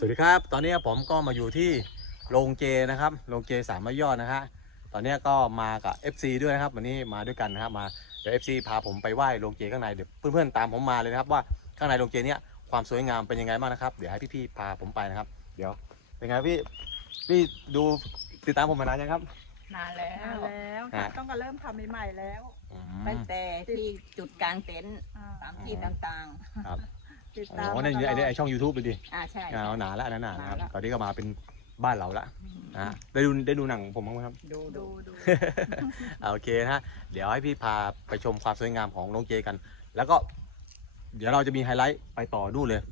สวัสดีครับ ตอนนี้ผมก็มาอยู่ที่โรงเจนะครับ โรงเจสามร้อยยอดนะฮะ ตอนนี้ก็มากับ FC ด้วยนะครับ วันนี้มาด้วยกันนะครับ มา เดี๋ยว FC พาผมไปไหว้โรงเจข้างในเดี๋ยวเพื่อนๆตามผมมาเลยนะครับว่าข้างในโรงเจเนี้ยความสวยงามเป็นยังไงบ้างนะครับ เดี๋ยวให้พี่ๆพาผมไปนะครับ เดี๋ยว เป็นไงพี่ พี่ดูติดตามผมมานานยังครับ นานแล้นานวแล้วฮะต้องก็เริ่มทำใหม่ๆแล้ว อืมตั้งแต่ที่จุดกลางเต็นท์อ่าตามที่ต่างครับ ติดอ๋ตามอนี่ไอ้นี่ไอ้ช่อง YouTube เลยดิๆอ่าใช่อ่าเอาหนาละอันนั้นหนานะครับหนาละตอนนี้ก็มาเป็นบ้านเราละนะฮะได้ดูได้ดูหนังผมบ้างไหมครับ ดูดูดูดูอ่าโอเคนะฮะเดี๋ยวให้พี่พาไปชมความสวยงามของโรงเจกัน แล้วก็ เดี๋ยวเราจะมีไฮไลท์ไปต่อนู่นเลย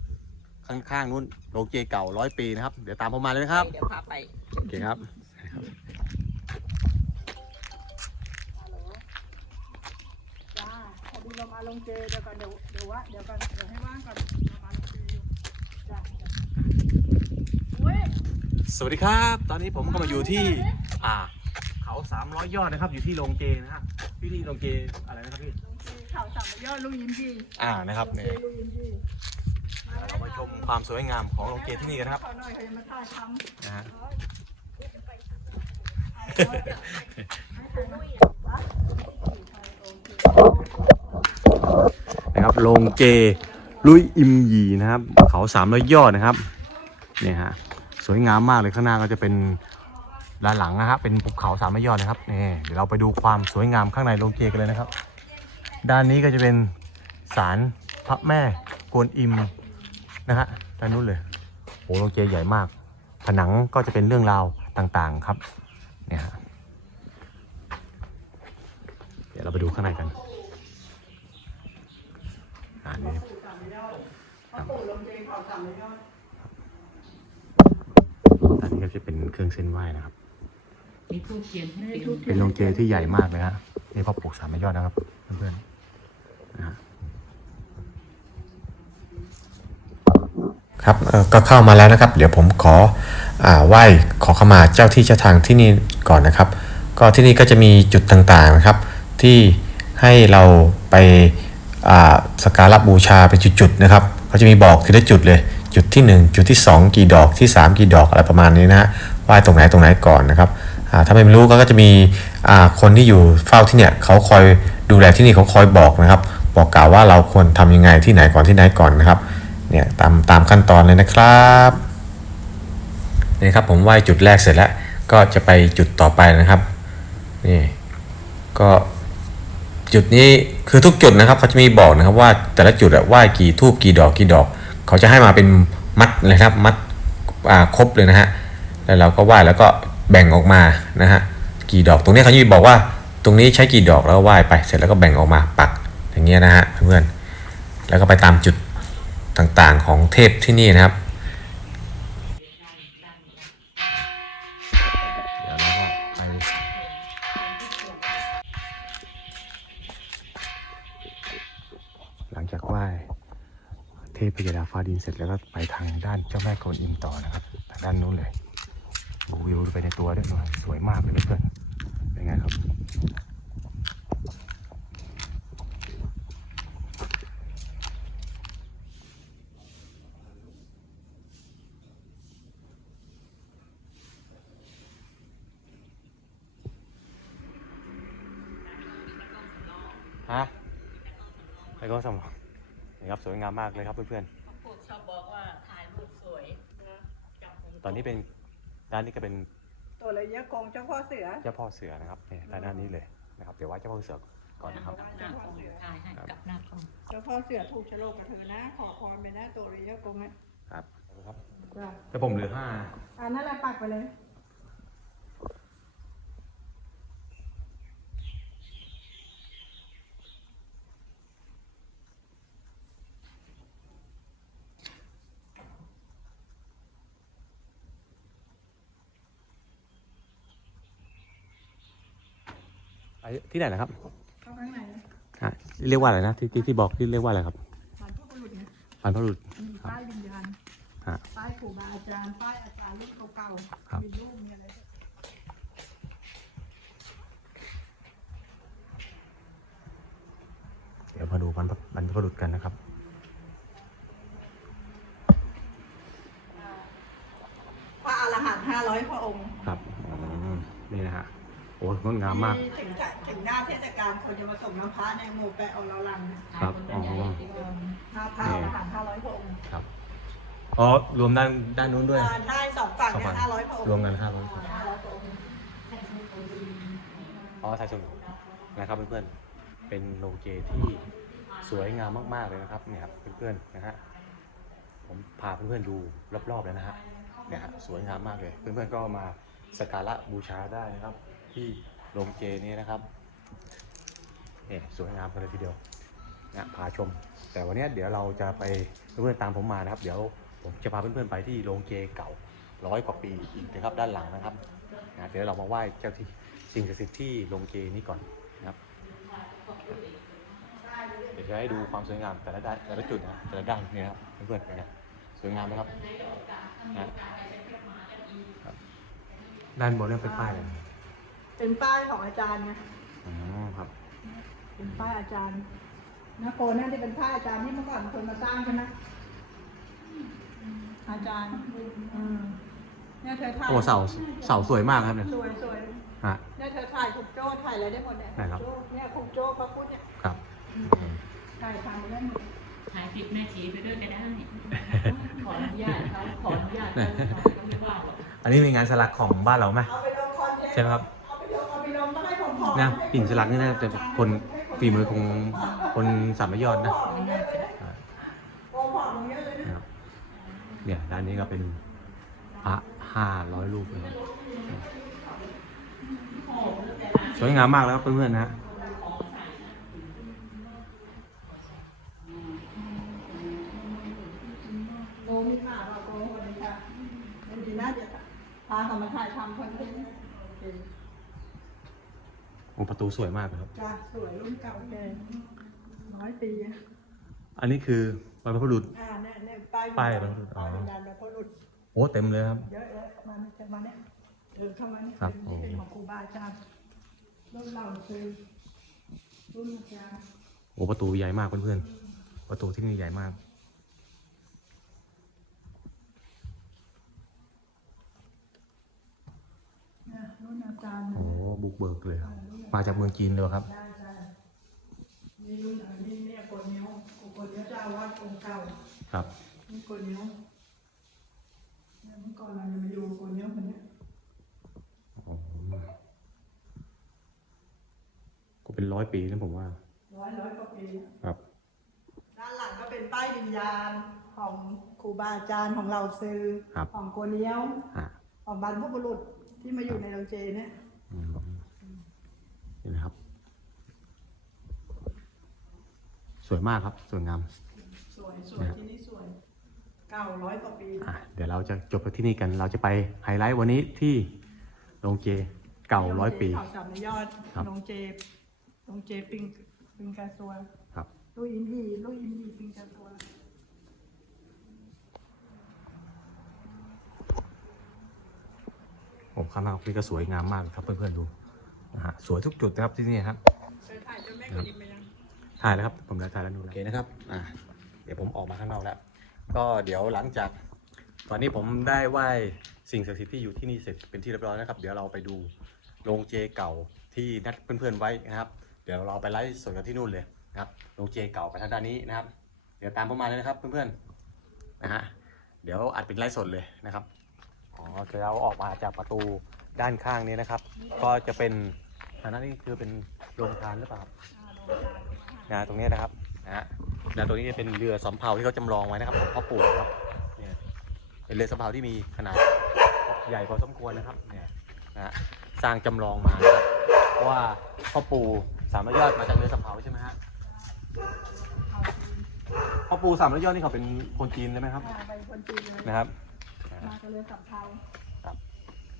ข้างๆนู้นโรงเจเก่าร้อยปีนะครับ เดี๋ยวตามผมมาเลยนะครับ เดี๋ยวพาไป โอเคครับ เรามาลงเจเดี๋ยวก่อนเดี๋ยวเดี๋ยวว่าเดี๋ยวก่อนเดี๋ยวให้ว่างก่อนเรามาลงเจอยู่จ้าจ้าโอ้ยสวัสดีครับ ตอนนี้ผมก็มาอยู่ที่อ่าเขาสามร้อยยอดนะครับ อยู่ที่โรงเจนะฮะพี่ที่โรงเจอะไรนะครับพี่ลงเจข่าวสามยอดลูกยิ้มดีอ่านะครับลงเนี่เจยลูกยิ้มดีเรามาชมความสวยงามของโรงเจที่นี่กันนะครับขอหน่อยเขาจะมาถ่ายทำนะฮะ นะครับโรงเจลุยอิมยีนะครับ เขาสามร้อยยอดนะครับเนี่ยฮะสวยงามมากเลยข้างหน้าก็จะเป็นด้านหลังนะครับเป็นภูเขาสามร้อยยอดนะครับนี่เดี๋ยวเราไปดูความสวยงามข้างในโรงเจกันเลยนะครับ ด้านนี้ก็จะเป็นศาลพระแม่กวนอิมนะฮะด้านนู้นเลยโอ้โรงเจใหญ่มาก ผนังก็จะเป็นเรื่องราวต่างๆครับเนี่ยฮะเดี๋ยวเราไปดูข้างในกัน อ่านี่เขาปลูกลงเจข่าวสามยอดอันนี้ก็จะเป็นเครื่องเส้นไหว้นะครับ มีทูบเทียนให้นี่ติทุดกเป็นโรงเจที่ใหญ่มากเลยฮะนี่พ่อปลูกสามไม้ยอดนะครับเพื่อนๆนะฮะ ครับเอ่อก็เข้ามาแล้วนะครับ เดี๋ยวผมขออาไหว้ขอขมาเจ้าที่เจ้าทางที่นี่ก่อนนะครับ ก็ที่นี่ก็จะมีจุดต่างๆนะครับ ที่ให้เราไปอ่า สักการะบูชาเป็นจุดๆนะครับเขาจะมีบอกทีละจุดเลยจุดที่ 1 จุดที่ 2 กี่ดอกที่ 3 กี่ดอกอะไรประมาณนี้นะฮะไหว้ตรงไหนตรงไหนก่อนนะครับถ้าไม่รู้ก็จะมีคนที่อยู่เฝ้าที่เนี่ยเขาคอยดูแลที่นี่เขาคอยบอกนะครับ บอกกล่าวว่าเราควรทำยังไงที่ไหนก่อนที่ไหนก่อนนะครับเนี่ยตามตามขั้นตอนเลยนะครับนี่ครับผมไหว้จุดแรกเสร็จแล้ว ก็จะไปจุดต่อไปนะครับนี่ก็ จุดนี้คือทุกจุดนะครับเขาจะมีบอกนะครับว่าแต่ละจุดอะไหว้กี่ทูบกี่ดอกกี่ดอก เขาจะให้มาเป็นมัดเลยครับมัดครบเลยนะฮะแล้วเราก็ไหว้แล้วก็แบ่งออกมานะฮะกี่ดอกตรงนี้เขาจะมีบอกว่าตรงนี้ใช้กี่ดอกแล้วไหว้ไปเสร็จแล้วก็แบ่งออกมาปักอย่างเงี้ยนะฮะเพื่อนๆแล้วก็ไปตามจุดต่างๆของเทพที่นี่นะครับ เทพพยดาฟ้าดินเสร็จแล้วก็ไปทางด้านเจ้าแม่กวนอิมต่อนะครับ ทางด้านนู้นเลยดูวิวไปในตัวด้วยหน่อยสวยมากเลยเพื่อนเป็นไงครับฮะไอ้กล้องสำรอง นี่ครับสวยงามมากเลยครับเพื่อนพวกชอบบอกว่าถ่ายรูปสวยจับผมๆตอนนี้เป็นด้านนี้ก็เป็นตัวเลยเยอะกงเจ้าพ่อเสือเจ้าพ่อเสือนะครับนี่ด้านหน้านี้เลยนะครับเดี๋ยวไหว้เจ้าพ่อเสือก่อนนะครับหน้ากล้องถ่ายให้กับหน้ากล้อง เจ้าพ่อเสือถูกโฉลกกับเธอนะ ขอพรไปนะตัวเลยเยอะกงอะครับครับ จ้าแต่ผมเหลือห้าอันนั้นแหละปักไปเลย ที่ไหนนะครับเข้าข้างในฮะเรียกว่าอะไรนะที่ที่ที่บอกที่เรียกว่าอะไรครับบรรพบุรุษเนี่ยพันพระบุรุษ มีป้ายวิญญาณฮะป้ายครูบาอาจารย์ป้ายอาจารย์รุ่นเก่าครับ ๆมีรูปมีอะไรด้วยเดี๋ยวมาดูพันพบรรพบุรุษกันนะครับ ห้าร้อยพระองค์ ครับอ๋อนี่นะฮะ โอ้ยงดงามมาก ถึงจะถึงหน้าเทศกาลคนจะมาส่งน้ำพระในหมู่แปะเอาเราลังครับอ๋อห้าพระอาหารห้าร้อยพระองค์ครับอ๋อรวมด้านด้านนู้นด้วยอ่าใช่สองฝั่งสองเนี่ฝั่ยงห้าร้อยพระองค์รวมกันห้าร้อยห้าร้อยพระองค์อ๋อไทยชนนะครับเพื่อนๆเป็นโรงเจที่สวยงามมากๆเลยนะครับเนี่ยครับเพื่อนๆนะฮะผมพาเพื่อนๆดูรอบๆเลยนะฮะเนี่ยฮะสวยงามมากเลย เพื่อนๆก็มาสักการะบูชาได้นะครับ ที่โรงเจนี้นะครับเนี่ยสวยงามกันเลยทีเดียวนะพาชม แต่วันนี้เดี๋ยวเราจะไปเพื่อนๆตามผมมานะครับ เดี๋ยวผมจะพาเพื่อนๆไปที่โรงเจเก่าร้อยกว่าปีอีกนะครับด้านหลังนะครับนะเดี๋ยวเรามาไหว้เจ้าที่สิ่งศักดิ์สิทธิ์ที่โรงเจนี้ก่อนนะครับเดี๋ยวจะให้ดูความสวยงามแต่ละด้านแต่ละจุดนะแต่ละด้านนี่ยนะครับเพื่อนๆนะครับสวยงามไหมครับนะด้านบนเนี่ยเป็นป้ายอะไร เป็นป้ายของอาจารย์นะอ๋อครับเป็นป้ายอาจารย์นะโกนั่นที่เป็นป้ายอาจารย์ที่เมื่อก่อนคนมาสร้างใช่ไหมอาจารย์อืมเนี่ยเธอถ่ายโอ้เสาเสาสวยมากครับเนี่ยสวยสวยฮะ เนี่ยเธอถ่ายขุกโจ้ถ่ายอะไรได้หมดเนี่ยไหนครับขุกโจ้เนี่ยขุกโจ้พระพุทธเนี่ยครับ ถ่ายทำได้หมดถ่ายติดแม่ชีไปด้วยก็ได้ ขออนุญาตเขาขออนุญาตเขาเขาไม่ว่าหรอกอันนี้เป็นงานสลักของบ้านเราไหมเอาไปลงคอนเทนต์ ใช่ไหมครับ นะกิ่งสลักนี่น่าจะเป็นคนฝีมือของคนสามยอดนะไม่น่าจะเนี่ยด้านนี้ก็เป็นพระห้าร้อยรูปเลยสวยงามมากแล้วครับเพื่อนๆนะโกมีข่าวเราโกคนนี้ค่ะไม่ดีนะเดี๋ยวพาเขามาถ่ายทำคอนเทนต์ โอเคโอ้ประตูสวยมากเลยครับ จ้าสวยรุ่นเก่าแก่ร้อยปีอะอันนี้คือบรรพบุรุษ อ่าเนี่ยเนี่ยป้ายป้ายบรรพบุรุษอ๋อ ป้ายวิญญาณบรรพบุรุษโอ้เต็มเลยครับ เยอะเลยมาเนี่ยจะมาเนี่ยเออเข้ามาเนี่ยครับ เป็นนี่เป็นโอ้ของครูบาอาจารย์รุ่นเราคือรุ่นอาจารย์โอ้ประตูใหญ่มากเพื่อนๆประตูที่นี่ใหญ่มาก เนี่ย รุ่นอาจารย์โอ้บุกเบิกเลยครับมาจากเมืองจีนเลยครับได้ได้นี่รุ่นอันนี้เนี่ยโกนนิ้วโกนนิ้วเจ้าอาวาดองค์เก่าครับนี่โกนนิ้วเนี่ยเมื่อก่อนเราจะมาอยู่โกนนิ้วคนเนี้ยอ๋อก็เป็นร้อยปีนะผมว่าร้อยร้อยกว่าปีครับด้านหลังก็เป็นป้ายวิญญาณของครูบาอาจารย์ของเราซื้อครับของโกนนิ้วอะของบรรพบุรุษ ที่มาอยู่ในโรงเจเนี่ยอืมนี่นะครับ สวยมากครับสวยงาม สวยสวยที่นี่สวยเก้าร้อยกว่าปีอะเดี๋ยวเราจะจบกันที่นี่กันเราจะไปไฮไลท์วันนี้ที่โรงเจเก่าร้อยปีเขาสามยอดครับ โรงเจโรงเจปิงปิงกาซัวครับ ลูกอินดีลูกอินดีปิงกาซัว โอ้ข้างนอกนี่ก็สวยงามมากครับเพื่อนๆดูนะฮะสวยทุกจุดนะครับที่นี่ครับถ่ายจ้าแม่กวนไปยังถ่ายแล้วครับผมได้ถ่ายแล้วดูแล้วโอเคนะครับอ่าเดี๋ยวผมออกมาข้างนอกแล้วก็เดี๋ยวหลังจาก ตอนนี้ผมได้ไหว้สิ่งศักดิ์สิทธิ์ที่อยู่ที่นี่เสร็จเป็นที่เรียบร้อยนะครับ เดี๋ยวเราไปดูโรงเจเก่าที่นัดเพื่อนๆไว้นะครับ เดี๋ยวเราไปไลฟ์สดกันที่นู่นเลยนะครับโรงเจเก่าไปทางด้านนี้นะครับ เดี๋ยวตามผมมาเลยนะครับเพื่อนๆนะฮะเดี๋ยวอัดเป็นไลฟ์สดเลยนะครับ อ๋อเดี๋ยวเราออกมาจากประตูด้านข้างนี้นะครับ ก็จะเป็นทางด้านนี้คือเป็นโรงทานหรือเปล่าครับนะตรงเนี้ยนะครับนะฮะนะตรงนี้จะเป็นเรือสำเภาที่เขาจำลองไว้นะครับของพ่อปู่ครับเนี่ยเป็นเรือสำเภาที่มีขนาดใหญ่พอสมควรนะครับเนี่ยนะฮะสร้างจำลองมานะครับเพราะว่าพ่อปู่สามร้อยยอดมาจากเรือสำเภาใช่ไหมฮะพ่อปู่สามร้อยยอดนี่เขาเป็นคนจีนเลยไหมครับมาไปคนจีนเลยนะครับ มากันเลยสับเทาครับ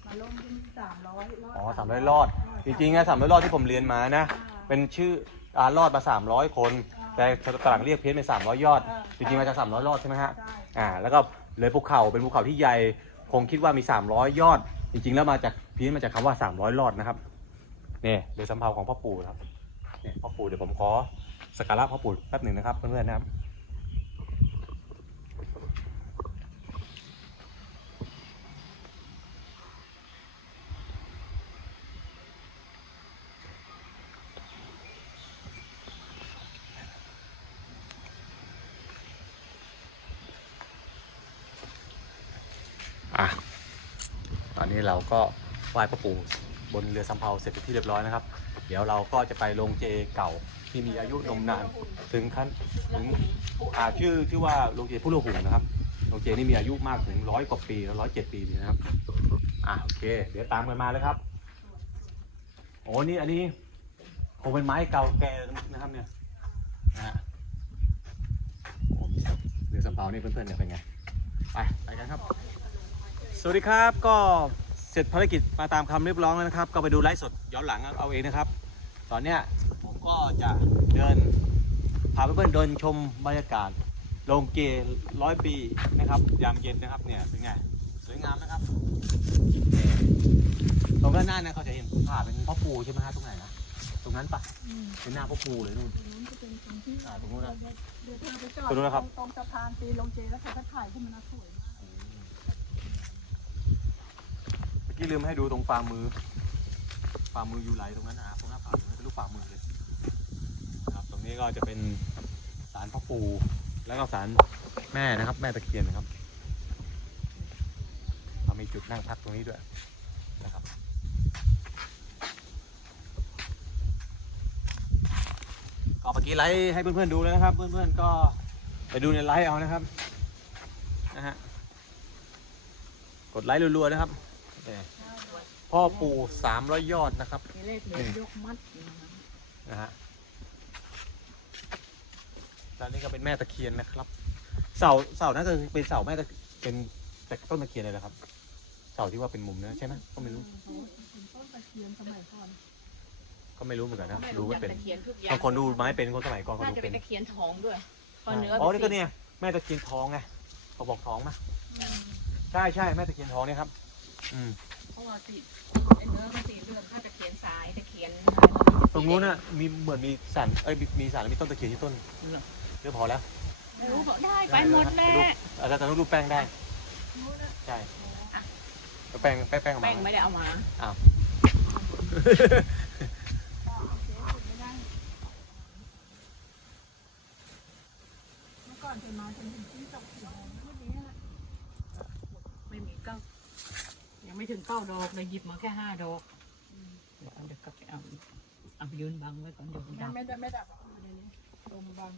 มาลงที่สามร้อยรอดอ๋อสามร้อยรอด จริงๆอะสามร้อยรอดที่ผมเรียนมานะ เป็นชื่ออ่ารอดมาสามร้อยคน แต่ตลังเรียกเพี้ยนเป็นสามร้อยยอด จริงๆมาจากสามร้อยรอดใช่ไหมฮะใช่อ่าแล้วก็เลยภูเขาเป็นภูเขาที่ใหญ่คงคิดว่ามีสามร้อยยอด จริงๆแล้วมาจากเพี้ยนมาจากคำว่าสามร้อยรอดนะครับเนี่ยเรือสำเภาของพ่อปู่นะครับเนี่ยพ่อปู่เดี๋ยวผมขอสักการะพ่อปู่แป๊บหนึ่งนะครับเพื่อนๆนะครับ อะตอนนี้เราก็ไหว้พระปู่บนเรือสำเภาเสร็จเป็นที่เรียบร้อยนะครับ เดี๋ยวเราก็จะไปลงเจเก่าที่มีอายุนมนานถึงขั้นถึงอ่าชื่อชื่อว่าโรงเจผู้ลูกหูนะครับโรงเจนี่มีอายุมากถึงร้อยกว่าปีแล้วร้อยเจ็ดปีเลยนะครับอะโอเค เดี๋ยวตามกันมาเลยครับโอ้นี่อันนี้คงเป็นไม้เก่าแก่นะครับเนี่ยนะฮะโอ้มีเรือสำเภานี่เพื่อนๆเนี่ยเป็นไงไปไปกันครับ สวัสดีครับก็เสร็จภารกิจมาตามคำเรียบร้องแล้วนะครับ ก็ไปดูไลฟ์สดย้อนหลังเอาเองนะครับ ตอนเนี้ยผมก็จะเดินพาเพื่อนๆเดินชมบรรยากาศโรงเกร้อยปีนะครับ ยามเย็นนะครับเนี่ยเป็นไงสวยงามนะครับนี่ตรงด้านหน้านะเขาจะเห็นผ่าเป็นพ่อปู่ใช่ไหมฮะตรงไหนนะตรงนั้นปะเป็นหน้าพ่อปู่เลยนู่นตรงนู้นจะเป็นตรงที่อ่าตรงนู้นนะ เดี๋ยวเธอไปจอดตรงนู้นนะครับ ตรงสะพานตีนลงเจแล้วเธอก็ถ่ายขึ้นมานะสวย กี้ลืมให้ดูตรงฝ่ามือฝ่ามืออยู่ไหลตรงนั้นนะตรงหน้าผาตรงนั้นเป็นรูปฝ่ามือเลยนะครับ ตรงนี้ก็จะเป็นศาลพ่อปู่แล้วก็ศาลแม่นะครับ แม่ตะเคียนนะครับเรามีจุดนั่งพักตรงนี้ด้วยนะครับก็เมื่อกี้ไลฟ์ให้เพื่อนๆดูแล้วนะครับ เพื่อนๆก็ไปดูในไลฟ์เอานะครับนะฮะกดไลค์รัวๆนะครับ นี่พ่อปู่สามร้อยยอดนะครับมีเลขเด็ดยกมัดนะคะนะฮะด้านนี้ก็เป็นแม่ตะเคียนนะครับ เสาเสาน่าจะเป็นเสาแม่ตะเป็นแต่ต้นตะเคียนเลยนะครับ เสาที่ว่าเป็นมุมนะใช่ไหมก็ไม่รู้ เป็นต้นตะเคียนสมัยก่อนก็ไม่รู้เหมือนกันนะไม่ดูรู้ไม่จักเป็น ตะเคียนทุกอย่าบางงคนดูไม้เป็นคนสมัยก่อนก็น่าดูจะเป็เป็นนตะเคียนทองด้วยเพราะเนื้ออ๋อเป็นี่นก็สีเนี่ยแม่ตะเคียนทองไงเขาบอกทองไหมใช่ใช่แม่ตะเคียนทองเนี่ยครับ อืมเพราะว่าสีไอ้เนื้อมันสีเหลืองถ้าตะเคียนทรายตะเคียนตรงนู้นน่ะมีเหมือนมีสันเอ้ยมีมีสันแล้วมีต้นตะเคียนที่ต้นเหรอเรียบพอแล้วไม่รู้บอกได้ไปหมดแหละรูปอาจารย์รูปแป้งได้ใช่แป้งแป้งแป้งออกแป้มางไม่ได้เอามาอ้าวเมื่อก่อนเคยมาจนถึงที่ตกสีแดงพวกนี้แหละ ไม่มีเก้ายังไม่ ถึงเก้าดอกเลยหยิบมาแค่ห้าดอกเดี๋ยวเอาเดี๋ยวกลับไปเอาเอาไปยืนบังไว้ก่อนเดี๋ยวมันดับ ไม่ได้ไม่ดับอยู่ในนี้ลมบัง